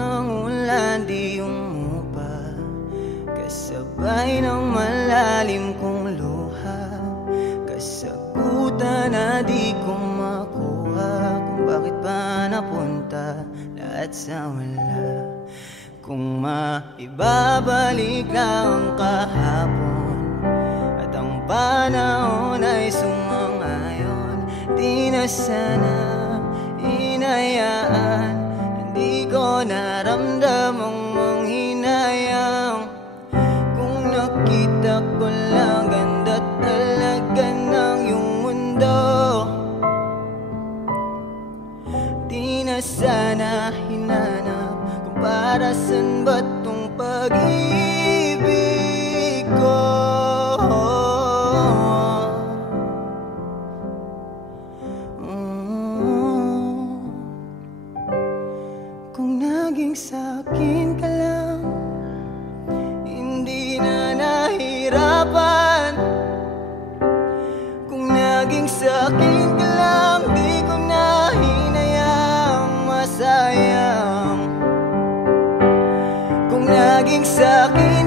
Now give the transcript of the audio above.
ng ulan di umupa, kasabay ng malalim kong luha, kasagutan na di ko makuha, kung bakit ba napunta lahat sa wala. Kung maibabalik lang kahapon at ang panahon ay sumang-ayon, di na sana hinayaan. Hindi ko naramdamang manghinayang. Kung nakita ko lang ganda talaga ng iyong mundo, di na sana hinanap kung para saan ba tong pag-ibig ko. Kung naging sa'kin ka lang, hindi na nahirapan. Kung naging sa'kin ka lang, di ko na hinayang masayang. Kung naging sa'kin